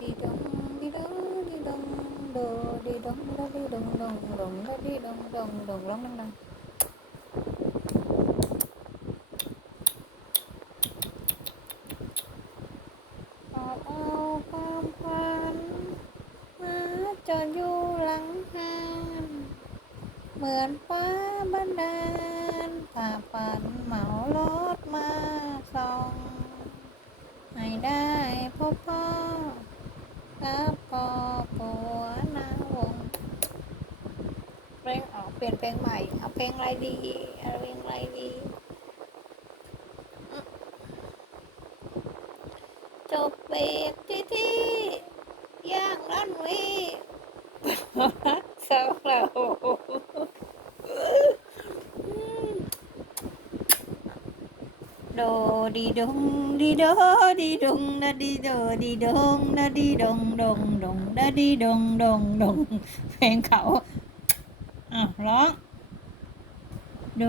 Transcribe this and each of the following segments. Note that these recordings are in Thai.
đi đông đi đông đi đông, đồ, đi đông đó đi đông đông đông đó đi đông đông đông đông đông đông. Cho du lắng han เหมือนฟ้าบันดาลผ่าฝันเมา เปลี่ยนเพลงใหม่เอาเพลงอะไรดีเอาเพลงอะไรดีจบเบรกที่ที่ย่างรันวีสาวเราโดดีดงดีโดดีดงดาดีโดดีดงดาดีดงดงดงดาดีดงดงดงเพลงเขา อะร้องโด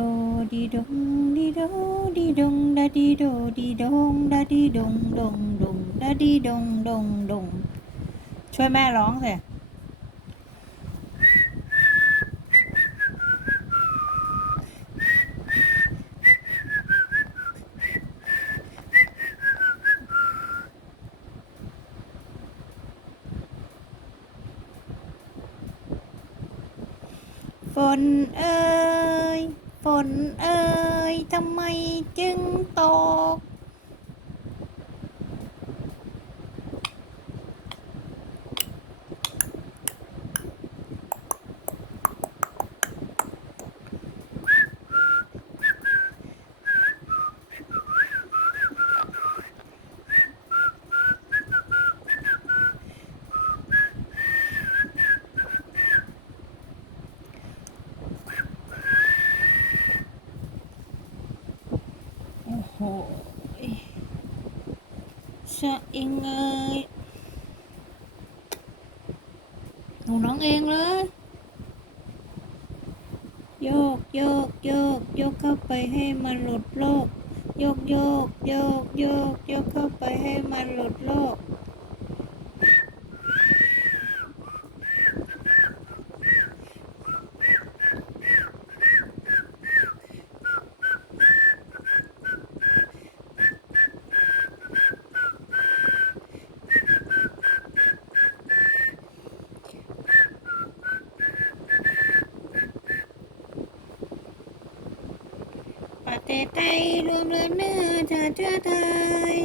ดีดงดีโดดีดงดาดีโดดีดงดาดีดงดงดงดาดีดงดงดงช่วยแม่ร้องสิ ฝนเอ้ย ฝนเอ้ย ทำไมจึงตก ชะเองเอ้ยหนูน้องเองเลยโยกโยกโยกโยกเข้าไปให้มันหลุดโลก โยกโยกโยกโยกโยกเข้าไปให้มันหลุดโลก ประเทศไทยรวมเลือดเนื้อชาติเชื้อไทย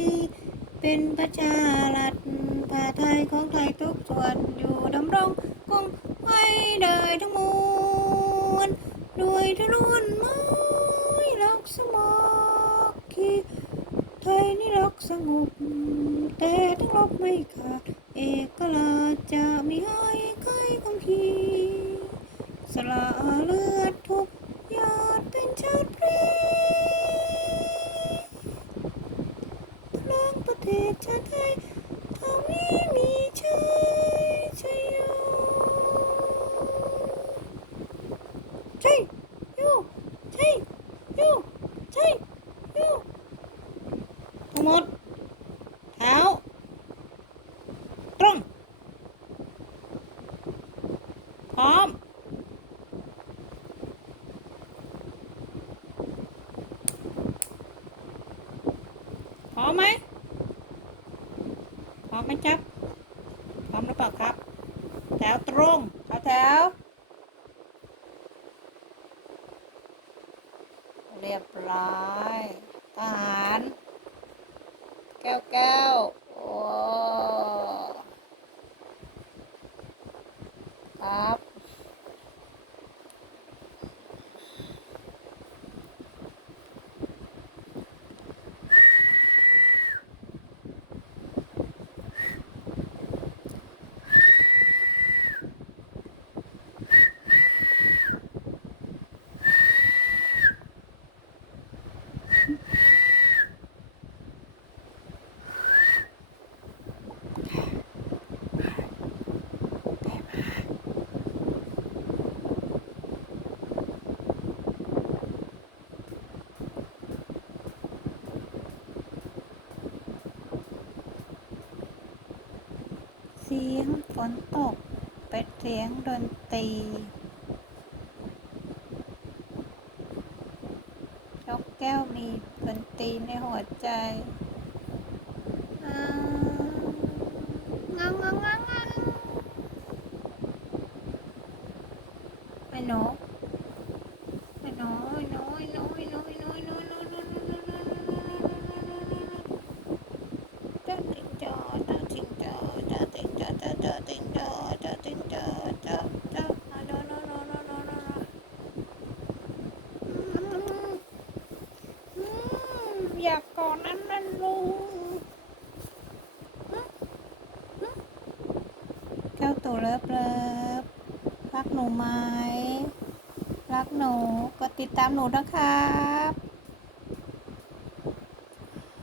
เป็นประชารัฐผ้าไทยของไทยทุกส่วนอยู่ดำรงคงไว้ได้ทั้งมวลด้วยทะลุนไม้รักสมัครคีไทยนี่รักสงบแต่ทั้งรบไม่ขาดเอกราชจะมีให้ใครคำพีสละเลือดทุกหยาดเป็นชาติพรีพ ลังประเทศชาไทยทวีมีชัยชัยโยชัยโยชัยโยชัยโยทั้งหมดเท้าตรงพร้อมพร้อมไหม ไหมจับ พร้อมหรือเปล่าครับ แถวตรงแถวแถว เรียบร้อยทหาร แก้วแก้ว เสียงฝนตก เป็นเสียงดนตรีนกแก้วมีดนตรีในหัวใจ นูไอ้หนูไอ้หนูไอ้หนูไอ้หนูไอ้หนูไอ้หนูไอ้หนูไอ้หนูไอ้หนูไอ้หนูไอ้หนูไอ้หนูไอ้หนูไอ้หนูไอ้หนูไอ้หนูเจ้าติงจอเจ้าติงจอเจ้าติงจอเจ้าเจ้าติงจอเจ้าติงจอเจ้าเจ้อะโนโนโนโนโนโนโนอืมอืมอยากกอดนั้นนั่นลุงอืมอืมแก้วตัวเลิฟเลิฟ รักหนูไหม รักหนู กดติดตามหนูนะครับ